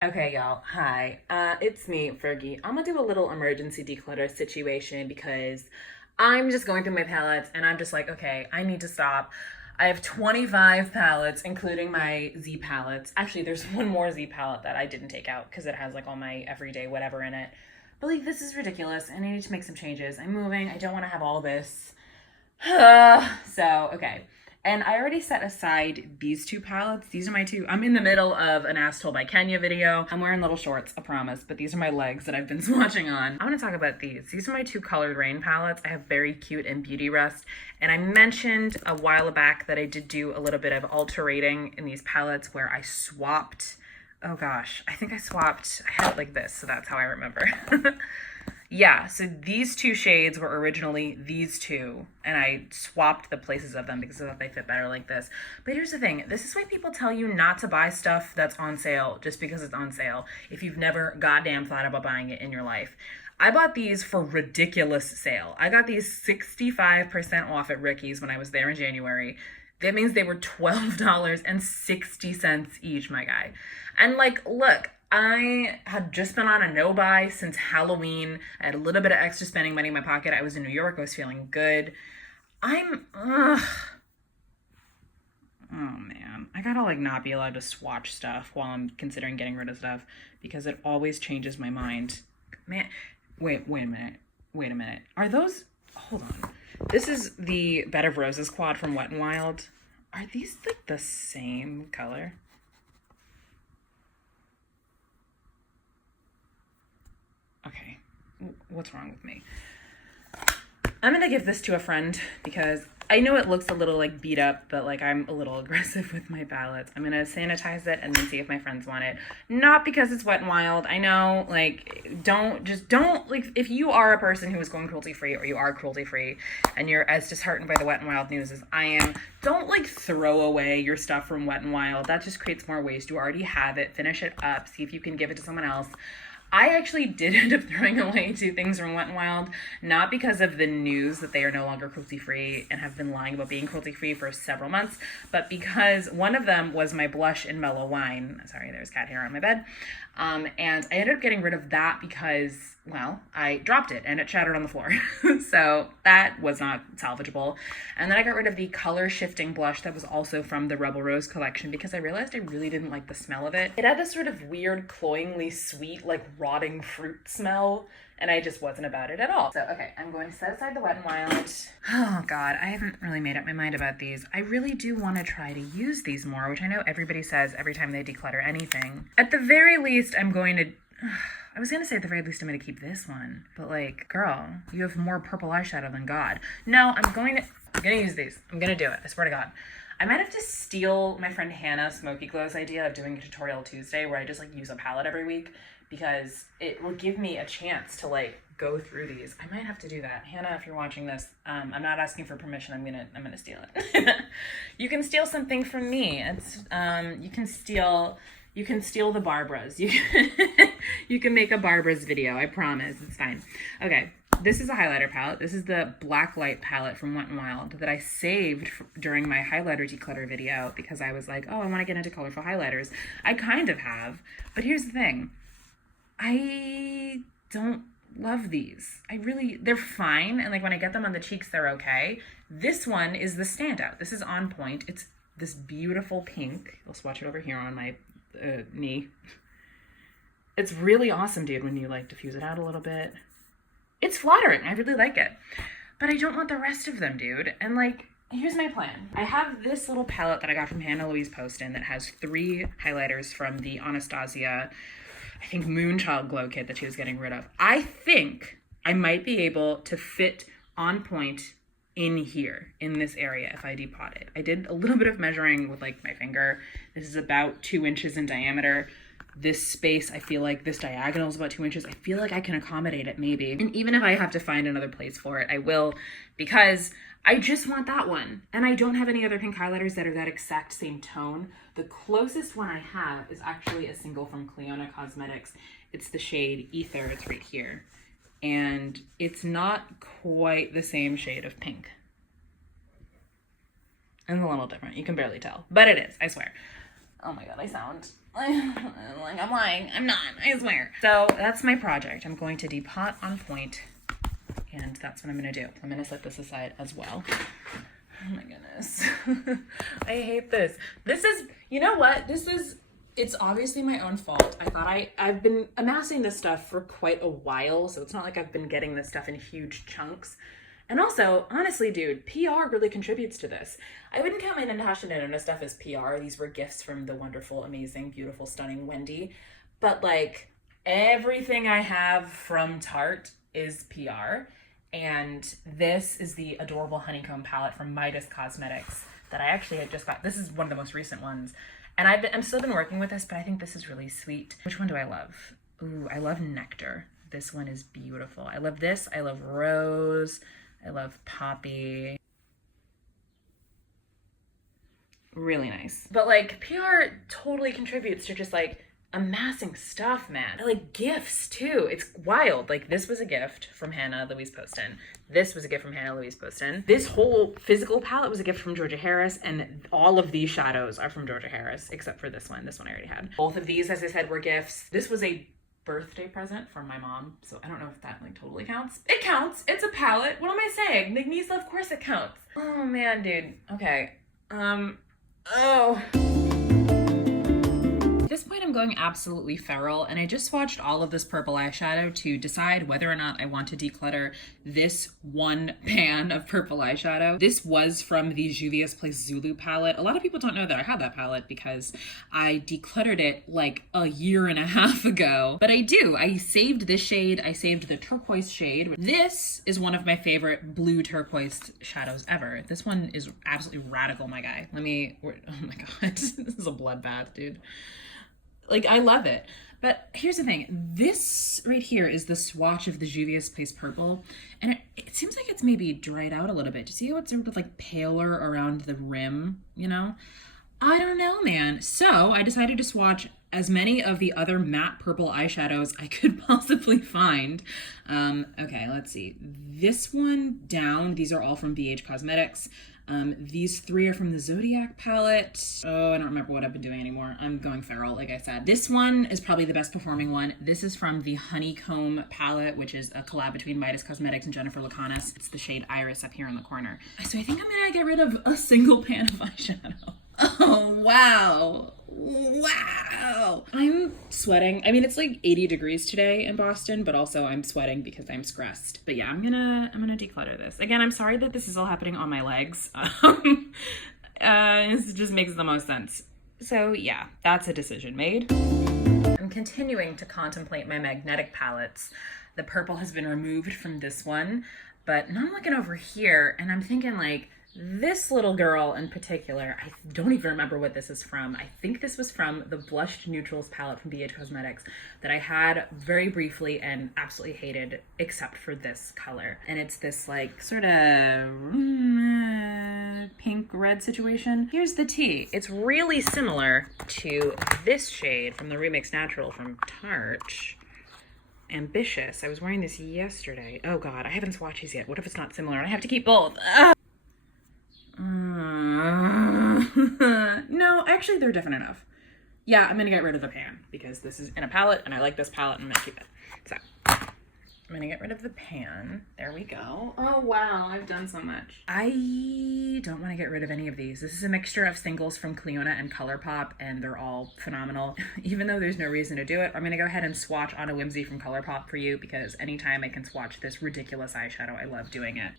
Okay, y'all. Hi. It's me, Fergie. I'm gonna do a little emergency declutter situation because I'm just going through my palettes and I'm just like, okay, I need to stop. I have 25 palettes, including my Z palettes. Actually, there's one more Z palette that I didn't take out because it has like all my everyday whatever in it. But like, this is ridiculous and I need to make some changes. I'm moving. I don't want to have all this. So, okay. And I already set aside these two palettes. These are my two. I'm in the middle of an Ass Told by Kenya video. I'm wearing little shorts, I promise, but these are my legs that I've been swatching on. I want to talk about these. These are my two Colored Rain palettes. I have Very Cute and Beauty Rest. And I mentioned a while back that I did do a little bit of alterating in these palettes where I swapped. Oh gosh, I think I swapped. I had it like this, so that's how I remember. Yeah, so these two shades were originally these two, and I swapped the places of them because I thought they fit better like this. But here's the thing, this is why people tell you not to buy stuff that's on sale just because it's on sale if you've never goddamn thought about buying it in your life. I bought these for ridiculous sale. I got these 65% off at Ricky's when I was there in January. That means they were $12.60 each, my guy. And like, look, I had just been on a no buy since Halloween. I had a little bit of extra spending money in my pocket. I was in New York. I was feeling good. Ugh. Oh man. I gotta like not be allowed to swatch stuff while I'm considering getting rid of stuff because it always changes my mind. Man, wait a minute. Wait a minute. Are those, hold on. This is the Bed of Roses quad from Wet n Wild. Are these like the same color? Okay, what's wrong with me? I'm gonna give this to a friend because I know it looks a little like beat up, but like I'm a little aggressive with my palettes. I'm gonna sanitize it and then see if my friends want it. Not because it's Wet n Wild. I know, like, don't like, if you are a person who is going cruelty free or you are cruelty free and you're as disheartened by the Wet n Wild news as I am, don't like throw away your stuff from Wet n Wild. That just creates more waste. You already have it. Finish it up. See if you can give it to someone else. I actually did end up throwing away two things from Wet n Wild, not because of the news that they are no longer cruelty-free and have been lying about being cruelty-free for several months, but because one of them was my blush in Mellow Wine. Sorry, there's cat hair on my bed. And I ended up getting rid of that because, well, I dropped it and it shattered on the floor. So that was not salvageable. And then I got rid of the color shifting blush that was also from the Rebel Rose collection because I realized I really didn't like the smell of it. It had this sort of weird, cloyingly sweet, like rotting fruit smell, and I just wasn't about it at all. So, okay, I'm going to set aside the Wet n Wild. Oh God, I haven't really made up my mind about these. I really do want to try to use these more, which I know everybody says every time they declutter anything. At the very least, I'm going to... I was going to say at the very least I'm going to keep this one, but like, girl, you have more purple eyeshadow than God. No, I'm going to use these. I'm going to do it. I swear to God. I might have to steal my friend Hannah Smoky Glow's idea of doing a tutorial Tuesday where I just like use a palette every week because it will give me a chance to like go through these. I might have to do that. Hannah, if you're watching this, I'm not asking for permission. I'm gonna steal it. You can steal something from me. It's you can steal the Barbaras. You can make a Barbara's video. I promise. It's fine. Okay. This is a highlighter palette. This is the Blacklight palette from Wet n Wild that I saved during my highlighter declutter video because I was like, oh, I want to get into colorful highlighters. I kind of have, but here's the thing. I don't love these. They're fine, and like when I get them on the cheeks, they're okay. This one is the standout. This is on point. It's this beautiful pink. I'll swatch it over here on my knee. It's really awesome, dude, when you like diffuse it out a little bit. It's flattering. I really like it. But I don't want the rest of them, dude. And like, here's my plan. I have this little palette that I got from Hannah Louise Poston that has 3 highlighters from the Anastasia, I think, Moonchild Glow Kit that she was getting rid of. I think I might be able to fit on point in here, in this area, if I depot it. I did a little bit of measuring with like my finger. This is about 2 inches in diameter. This space, I feel like this diagonal is about 2 inches. I feel like I can accommodate it maybe. And even if I have to find another place for it, I will, because I just want that one. And I don't have any other pink highlighters that are that exact same tone. The closest one I have is actually a single from Cleona Cosmetics. It's the shade Ether, it's right here. And it's not quite the same shade of pink. It's a little different, you can barely tell, but it is, I swear. Oh my God, I sound like I'm lying. I'm not, I swear. So that's my project. I'm going to depot on point, and that's what I'm gonna do. I'm gonna set this aside as well. Oh my goodness. I hate this. This is, you know what? It's obviously my own fault. I thought I've been amassing this stuff for quite a while, so it's not like I've been getting this stuff in huge chunks. And also, honestly, dude, PR really contributes to this. I wouldn't count my Natasha Denona stuff as PR. These were gifts from the wonderful, amazing, beautiful, stunning Wendy. But like, everything I have from Tarte is PR. And this is the adorable honeycomb palette from Midas Cosmetics that I actually had just got. This is one of the most recent ones. And I'm still been working with this, but I think this is really sweet. Which one do I love? Ooh, I love Nectar. This one is beautiful. I love this. I love Rose. I love Poppy. Really nice. But like, PR totally contributes to just like amassing stuff, man. I like gifts too. It's wild. Like, this was a gift from Hannah Louise Poston. This was a gift from Hannah Louise Poston. This whole physical palette was a gift from Georgia Harris, and all of these shadows are from Georgia Harris, except for this one. This one I already had. Both of these, as I said, were gifts. This was a birthday present from my mom, so I don't know if that like totally counts. It counts. It's a palette. What am I saying? Nignisa, of course it counts. Oh man, dude. Okay. Oh. At this point, I'm going absolutely feral, and I just swatched all of this purple eyeshadow to decide whether or not I want to declutter this one pan of purple eyeshadow. This was from the Juvia's Place Zulu palette. A lot of people don't know that I had that palette because I decluttered it like a year and a half ago, but I do. I saved this shade. I saved the turquoise shade. This is one of my favorite blue turquoise shadows ever. This one is absolutely radical, my guy. Oh my God, this is a bloodbath, dude. Like, I love it. But here's the thing. This right here is the swatch of the Juvia's Place purple. And it seems like it's maybe dried out a little bit. Do you see how it's sort of like paler around the rim, you know? I don't know, man. So I decided to swatch as many of the other matte purple eyeshadows I could possibly find. Okay, let's see. This one down, these are all from BH Cosmetics. These three are from the Zodiac palette. Oh, I don't remember what I've been doing anymore. I'm going feral, like I said. This one is probably the best performing one. This is from the Honeycomb palette, which is a collab between Midas Cosmetics and Jennifer Lacanis. It's the shade Iris up here in the corner. So I think I'm gonna get rid of a single pan of eyeshadow. Oh, wow. Wow. I'm sweating. I mean, it's like 80 degrees today in Boston, but also I'm sweating because I'm stressed. But yeah, I'm gonna declutter this. Again, I'm sorry that this is all happening on my legs. This just makes the most sense. So yeah, that's a decision made. I'm continuing to contemplate my magnetic palettes. The purple has been removed from this one, but now I'm looking over here and I'm thinking like, this little girl in particular, I don't even remember what this is from. I think this was from the Blushed Neutrals palette from BH Cosmetics that I had very briefly and absolutely hated, except for this color. And it's this like sort of pink red situation. Here's the tea. It's really similar to this shade from the Remix Natural from Tarte. Ambitious. I was wearing this yesterday. Oh God, I haven't swatched these yet. What if it's not similar? I have to keep both. No, actually they're different enough. Yeah, I'm gonna get rid of the pan because this is in a palette and I like this palette and I'm gonna keep it. So I'm gonna get rid of the pan. There we go. Oh wow, I've done so much. I don't want to get rid of any of these. This is a mixture of singles from Cleona and ColourPop and they're all phenomenal. Even though there's no reason to do it, I'm gonna go ahead and swatch on a whimsy from ColourPop for you because anytime I can swatch this ridiculous eyeshadow, I love doing it.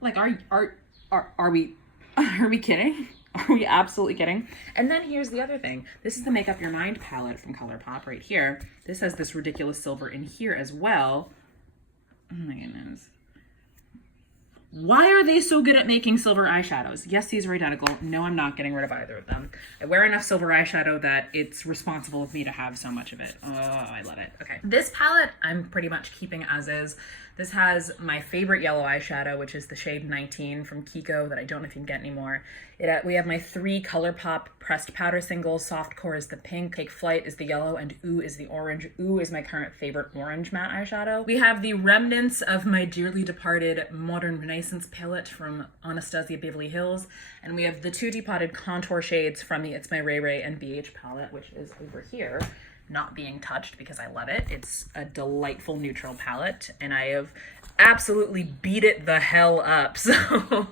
Like, are we kidding? Are we absolutely kidding? And then here's the other thing. This is the Make Up Your Mind palette from ColourPop right here. This has this ridiculous silver in here as well. Oh my goodness. Why are they so good at making silver eyeshadows? Yes, these are identical. No, I'm not getting rid of either of them. I wear enough silver eyeshadow that it's responsible of me to have so much of it. Oh, I love it. Okay. This palette, I'm pretty much keeping as is. This has my favorite yellow eyeshadow, which is the shade 19 from Kiko that I don't know if you can get anymore. We have my 3 ColourPop pressed powder singles. Soft Core is the pink, Take Flight is the yellow, and Ooh is the orange. Ooh is my current favorite orange matte eyeshadow. We have the remnants of my dearly departed Modern Renaissance palette from Anastasia Beverly Hills. And we have the 2 depotted contour shades from the It's My Ray Ray and BH palette, which is over here, not being touched because I love it. It's a delightful neutral palette, and I have absolutely beat it the hell up, so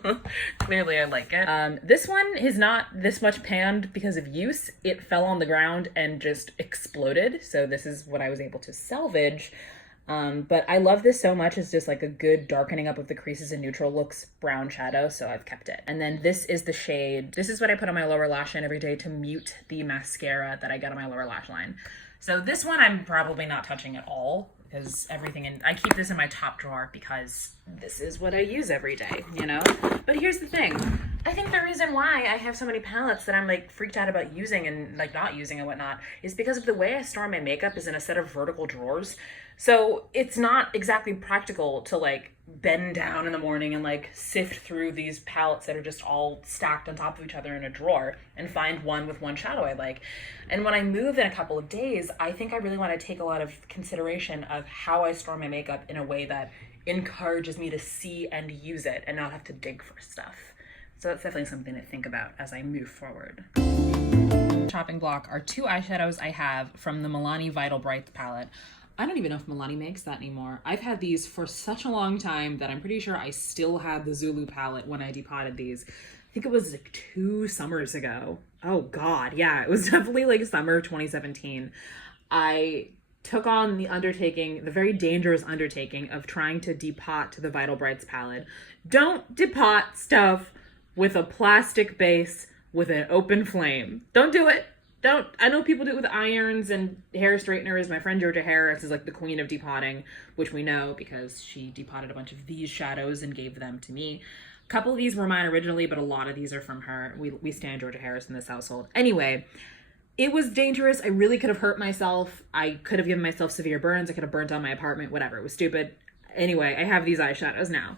clearly I like it. This one is not this much panned because of use. It fell on the ground and just exploded, so this is what I was able to salvage. But I love this so much. It's just like a good darkening up of the creases and neutral looks brown shadow, so I've kept it. And then this is the shade. This is what I put on my lower lash line every day to mute the mascara that I get on my lower lash line. So this one I'm probably not touching at all, because I keep this in my top drawer because this is what I use every day, you know? But here's the thing. I think the reason why I have so many palettes that I'm like freaked out about using and like not using and whatnot is because of the way I store my makeup is in a set of vertical drawers. So it's not exactly practical to like bend down in the morning and like sift through these palettes that are just all stacked on top of each other in a drawer and find one with one shadow I like. And when I move in a couple of days, I think I really want to take a lot of consideration of how I store my makeup in a way that encourages me to see and use it and not have to dig for stuff. So that's definitely something to think about as I move forward. Chopping block are 2 eyeshadows I have from the Milani Vital Brights palette. I don't even know if Milani makes that anymore. I've had these for such a long time that I'm pretty sure I still had the Zulu palette when I depotted these. I think it was like 2 summers ago. Oh God, yeah, it was definitely like summer 2017. I took on the undertaking, the very dangerous undertaking of trying to depot to the Vital Brights palette. Don't depot stuff with a plastic base with an open flame. Don't do it. Don't. I know people do it with irons and hair straighteners. My friend Georgia Harris is like the queen of depotting, which we know because she depotted a bunch of these shadows and gave them to me. A couple of these were mine originally, but a lot of these are from her. We stand Georgia Harris in this household. Anyway, it was dangerous. I really could have hurt myself. I could have given myself severe burns. I could have burnt down my apartment, whatever. It was stupid. Anyway, I have these eyeshadows now.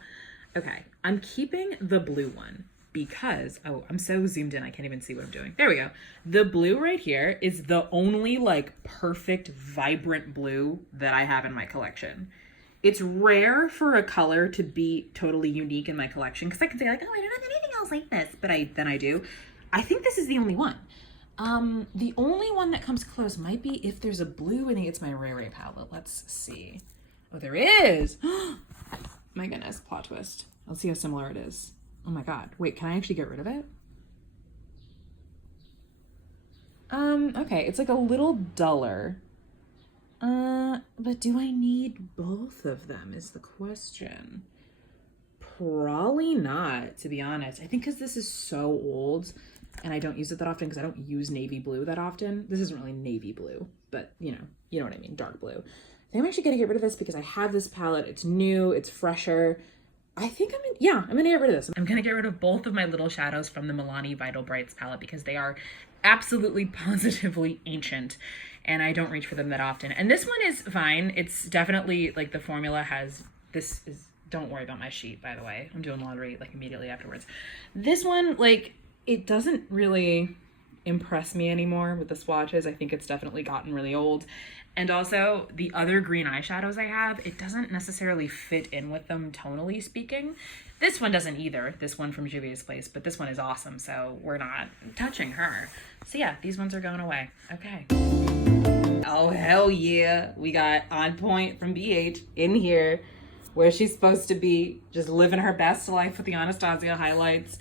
Okay, I'm keeping the blue one because, oh, I'm so zoomed in, I can't even see what I'm doing. There we go. The blue right here is the only like perfect, vibrant blue that I have in my collection. It's rare for a color to be totally unique in my collection because I can say like, oh, I don't have anything else like this, but then I do. I think this is the only one. The only one that comes close might be if there's a blue in the It's My Ray Ray palette. Let's see. Oh, there is. My goodness, plot twist. Let's see how similar it is. Oh my God. Wait, can I actually get rid of it? Okay, it's like a little duller. But do I need both of them is the question. Probably not, to be honest. I think because this is so old and I don't use it that often because I don't use navy blue that often. This isn't really navy blue, but you know what I mean, dark blue. I think I'm actually gonna get rid of this because I have this palette. It's new, it's fresher. I think I'm gonna get rid of this. I'm gonna get rid of both of my little shadows from the Milani Vital Brights palette because they are absolutely positively ancient and I don't reach for them that often. And this one is fine. It's definitely like the formula has, don't worry about my sheet, by the way. I'm doing laundry like immediately afterwards. This one, like, it doesn't really impress me anymore with the swatches. I think it's definitely gotten really old. And also the other green eyeshadows I have, it doesn't necessarily fit in with them tonally speaking. This one doesn't either, this one from Juvia's Place, but this one is awesome, so we're not touching her. So yeah, these ones are going away. Okay. Oh, hell yeah. We got On Point from BH in here where she's supposed to be, just living her best life with the Anastasia highlights.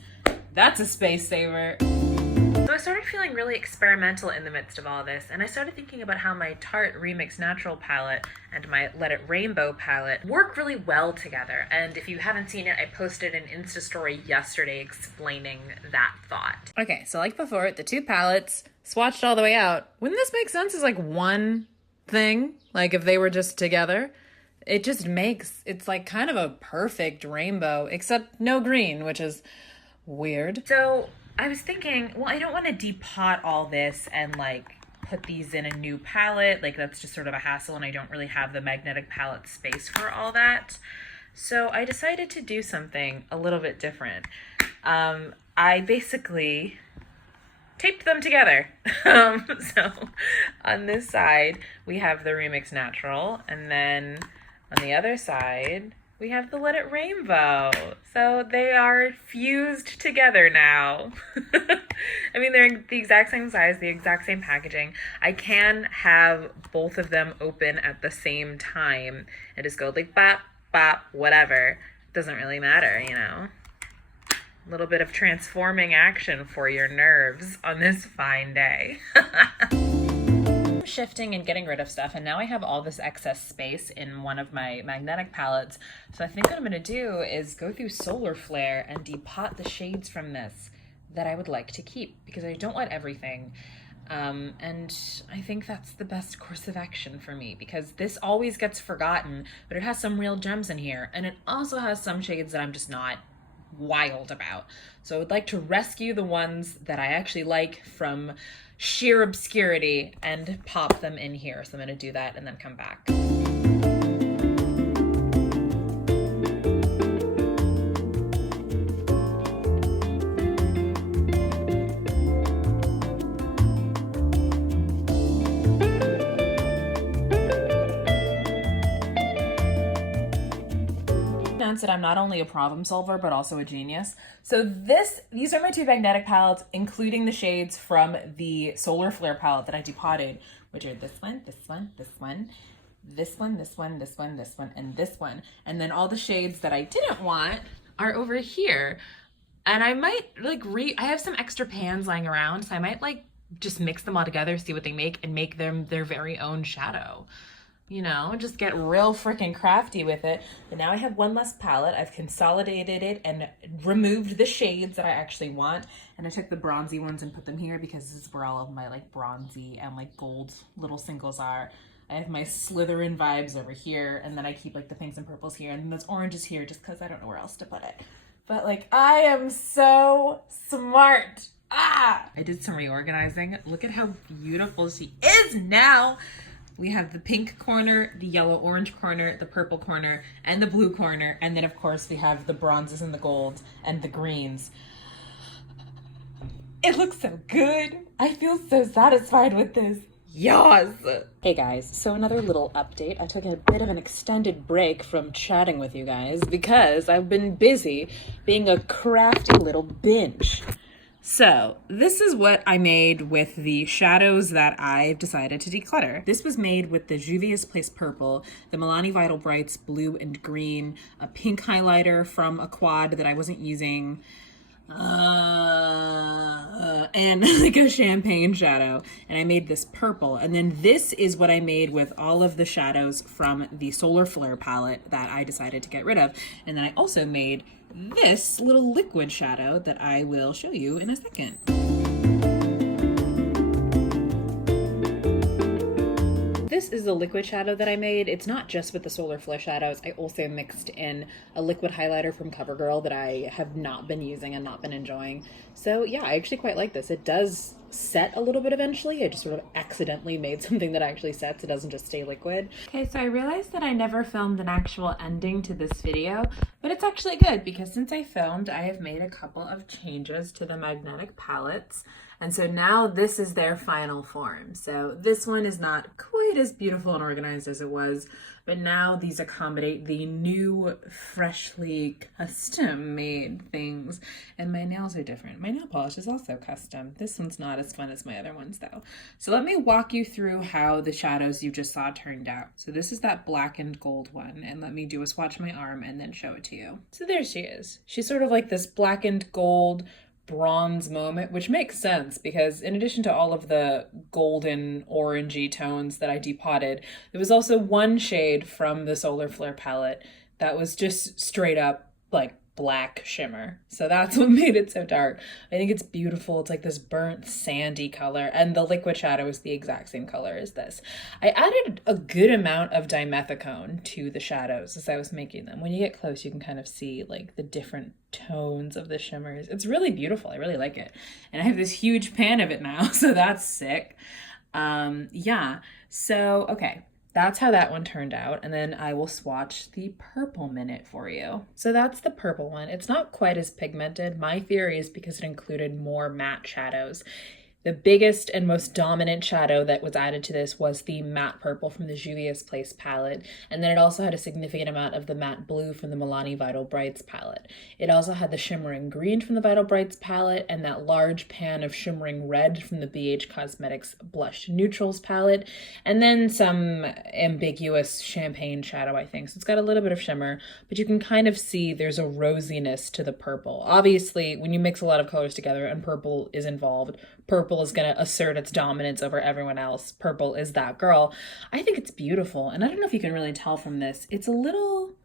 That's a space saver. So I started feeling really experimental in the midst of all this, and I started thinking about how my Tarte Remix Natural palette and my Let It Rainbow palette work really well together. And if you haven't seen it, I posted an Insta story yesterday explaining that thought. Okay, so like before, the 2 palettes swatched all the way out. Wouldn't this make sense as like one thing? Like if they were just together? It just makes, it's like kind of a perfect rainbow, except no green, which is weird. So I was thinking, well, I don't want to depot all this and like put these in a new palette. Like that's just sort of a hassle and I don't really have the magnetic palette space for all that. So I decided to do something a little bit different. I basically taped them together. So on this side, we have the Remix Natural, and then on the other side, we have the Let It Rainbow. So they are fused together now. I mean, they're the exact same size, the exact same packaging. I can have both of them open at the same time and just go like bop, bop, whatever. Doesn't really matter, you know? A little bit of transforming action for your nerves on this fine day. I'm shifting and getting rid of stuff, and now I have all this excess space in one of my magnetic palettes. So I think what I'm gonna do is go through Solar Flare and depot the shades from this that I would like to keep, because I don't want everything. And I think that's the best course of action for me, because this always gets forgotten, but it has some real gems in here, and it also has some shades that I'm just not wild about. So I would like to rescue the ones that I actually like from sheer obscurity and pop them in here. So I'm going to do that and then come back. That I'm not only a problem solver, but also a genius. So these are my two magnetic palettes, including the shades from the Solar Flare palette that I depotted, which are this one, this one, this one, this one, this one, this one, this one, and this one. And then all the shades that I didn't want are over here. And I might I have some extra pans lying around, so I might just mix them all together, see what they make, and make them their very own shadow. You know, just get real freaking crafty with it. But now I have one less palette. I've consolidated it and removed the shades that I actually want. And I took the bronzy ones and put them here because this is where all of my bronzy and gold little singles are. I have my Slytherin vibes over here, and then I keep the pinks and purples here, and then those oranges here just because I don't know where else to put it. But I am so smart. I did some reorganizing. Look at how beautiful she is now. We have the pink corner, the yellow-orange corner, the purple corner, and the blue corner. And then, of course, we have the bronzes and the golds and the greens. It looks so good. I feel so satisfied with this. Yes! Hey guys, so another little update. I took a bit of an extended break from chatting with you guys because I've been busy being a crafty little binge. So this is what I made with the shadows that I've decided to declutter. This was made with the Juvia's Place Purple, the Milani Vital Brights Blue and Green, a pink highlighter from a quad that I wasn't using, and a champagne shadow. And I made this purple. And then this is what I made with all of the shadows from the Solar Flare palette that I decided to get rid of. And then I also made this little liquid shadow that I will show you in a second. This is the liquid shadow that I made. It's not just with the Solar Flare shadows. I also mixed in a liquid highlighter from CoverGirl that I have not been using and not been enjoying. So yeah, I actually quite like this. It does set a little bit eventually. I just sort of accidentally made something that actually sets. It doesn't just stay liquid. Okay, so I realized that I never filmed an actual ending to this video, but it's actually good because since I filmed, I have made a couple of changes to the magnetic palettes. And so now this is their final form. So this one is not quite as beautiful and organized as it was, but now these accommodate the new, freshly custom-made things. And my nails are different. My nail polish is also custom. This one's not as fun as my other ones though. So let me walk you through how the shadows you just saw turned out. So this is that black and gold one, and let me do a swatch my arm and then show it to you. So there she is. She's sort of like this black and gold bronze moment, which makes sense because in addition to all of the golden orangey tones that I depotted, there was also one shade from the Solar Flare palette that was just straight up black shimmer. So that's what made it so dark. I think it's beautiful. It's this burnt sandy color, and the liquid shadow is the exact same color as this. I added a good amount of dimethicone to the shadows as I was making them. When you get close, you can kind of see the different tones of the shimmers. It's really beautiful. I really like it. And I have this huge pan of it now, so that's sick. Yeah. So, okay. that's how that one turned out. And then I will swatch the purple minute for you. So that's the purple one. It's not quite as pigmented. My theory is because it included more matte shadows. The biggest and most dominant shadow that was added to this was the matte purple from the Juvia's Place palette, and then it also had a significant amount of the matte blue from the Milani Vital Brights palette. It also had the shimmering green from the Vital Brights palette, and that large pan of shimmering red from the BH Cosmetics Blush Neutrals palette, and then some ambiguous champagne shadow, I think. So it's got a little bit of shimmer, but you can kind of see there's a rosiness to the purple. Obviously, when you mix a lot of colors together and purple is involved, purple is going to assert its dominance over everyone else. Purple is that girl. I think it's beautiful. And I don't know if you can really tell from this. It's a little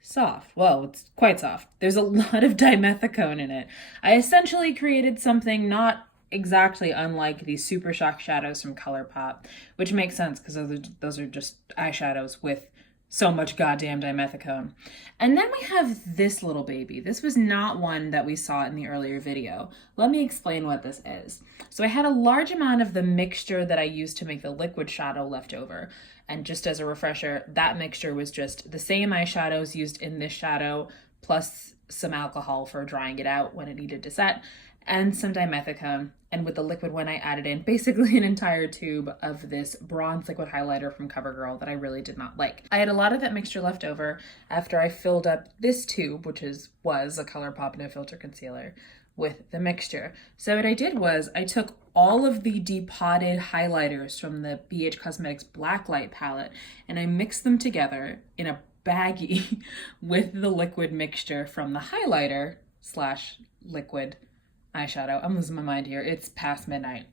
soft. Well, it's quite soft. There's a lot of dimethicone in it. I essentially created something not exactly unlike the Super Shock shadows from ColourPop, which makes sense because those are just eyeshadows with so much goddamn dimethicone. And then we have this little baby. This was not one that we saw in the earlier video. Let me explain what this is. So I had a large amount of the mixture that I used to make the liquid shadow left over. And just as a refresher, that mixture was just the same eyeshadows used in this shadow, plus some alcohol for drying it out when it needed to set, and some dimethicone. And with the liquid one, I added in basically an entire tube of this bronze liquid highlighter from CoverGirl that I really did not like. I had a lot of that mixture left over after I filled up this tube, which was a ColourPop No Filter concealer, with the mixture. So what I did was I took all of the depotted highlighters from the BH Cosmetics Blacklight palette and I mixed them together in a baggie with the liquid mixture from the highlighter / liquid eyeshadow. I'm losing my mind here. It's past midnight.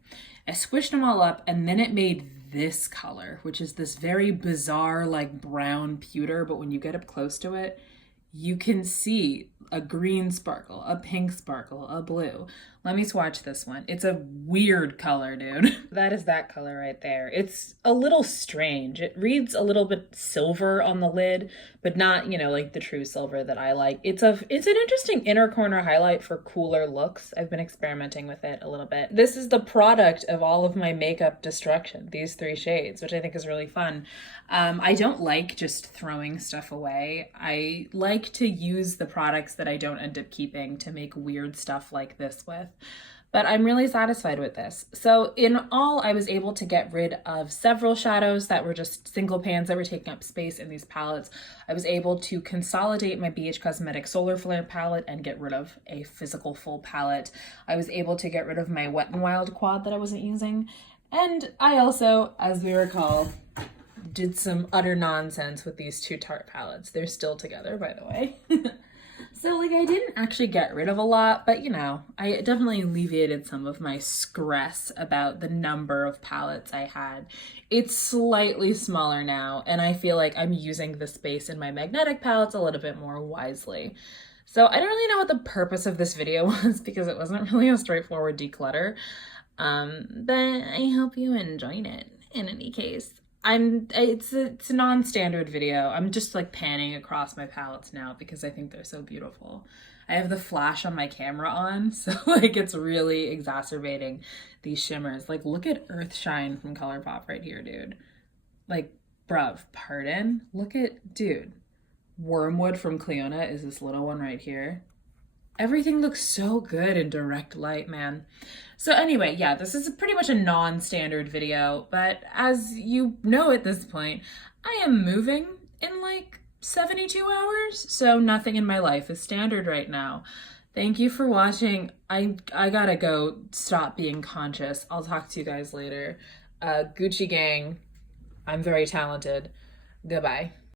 I squished them all up and then it made this color, which is this very bizarre like brown pewter, but when you get up close to it, you can see a green sparkle, a pink sparkle, a blue. Let me swatch this one. It's a weird color, dude. That is that color right there. It's a little strange. It reads a little bit silver on the lid, but not, like the true silver that I like. It's an interesting inner corner highlight for cooler looks. I've been experimenting with it a little bit. This is the product of all of my makeup destruction, these 3 shades, which I think is really fun. I don't like just throwing stuff away. I like to use the products that I don't end up keeping to make weird stuff like this with. But I'm really satisfied with this. So in all, I was able to get rid of several shadows that were just single pans that were taking up space in these palettes. I was able to consolidate my BH Cosmetics Solar Flare palette and get rid of a physical full palette. I was able to get rid of my Wet n Wild quad that I wasn't using. And I also, as we recall, did some utter nonsense with these 2 Tarte palettes. They're still together, by the way. So I didn't actually get rid of a lot, but I definitely alleviated some of my stress about the number of palettes I had. It's slightly smaller now, and I feel like I'm using the space in my magnetic palettes a little bit more wisely. So I don't really know what the purpose of this video was because it wasn't really a straightforward declutter, but I hope you enjoyed it in any case. It's a non-standard video. I'm just panning across my palettes now because I think they're so beautiful. I have the flash on my camera on, so it's really exacerbating these shimmers. Look at Earthshine from ColourPop right here, dude. Bruv, pardon? Look at, dude. Wormwood from Cleona is this little one right here. Everything looks so good in direct light, man. So anyway, yeah, this is pretty much a non-standard video, but as you know at this point, I am moving in 72 hours, so nothing in my life is standard right now. Thank you for watching. I gotta go stop being conscious. I'll talk to you guys later. Gucci gang, I'm very talented. Goodbye.